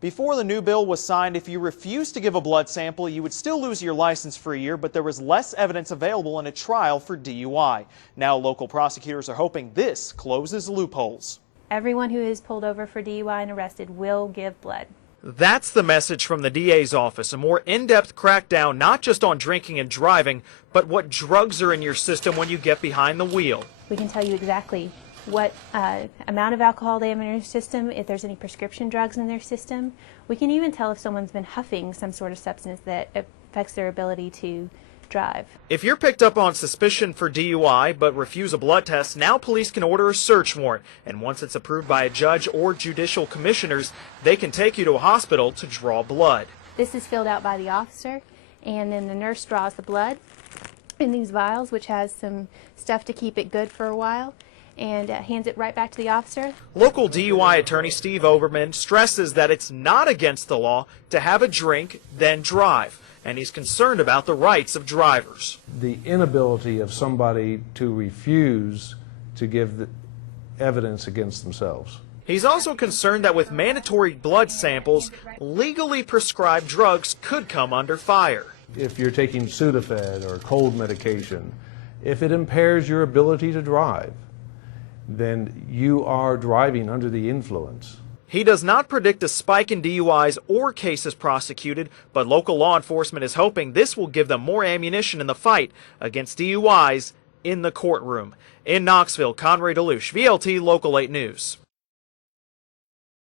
Before the new bill was signed, if you refused to give a blood sample, you would still lose your license for a year, but there was less evidence available in a trial for DUI. Now local prosecutors are hoping this closes loopholes. Everyone who is pulled over for DUI and arrested will give blood. That's the message from the DA's office, a more in-depth crackdown not just on drinking and driving, but what drugs are in your system when you get behind the wheel. We can tell you exactly what amount of alcohol they have in their system, if there's any prescription drugs in their system. We can even tell if someone's been huffing some sort of substance that affects their ability to drive. If you're picked up on suspicion for DUI but refuse a blood test, now police can order a search warrant, and once it's approved by a judge or judicial commissioners, they can take you to a hospital to draw blood. This is filled out by the officer, and then the nurse draws the blood in these vials, which has some stuff to keep it good for a while, and hands it right back to the officer. Local DUI attorney Steve Oberman stresses that it's not against the law to have a drink, then drive, and he's concerned about the rights of drivers. The inability of somebody to refuse to give the evidence against themselves. He's also concerned that with mandatory blood samples, legally prescribed drugs could come under fire. If you're taking Sudafed or cold medication, if it impairs your ability to drive, then you are driving under the influence. He does not predict a spike in DUIs or cases prosecuted, but local law enforcement is hoping this will give them more ammunition in the fight against DUIs in the courtroom. In Knoxville, Conrad DeLuche, VLT Local 8 News.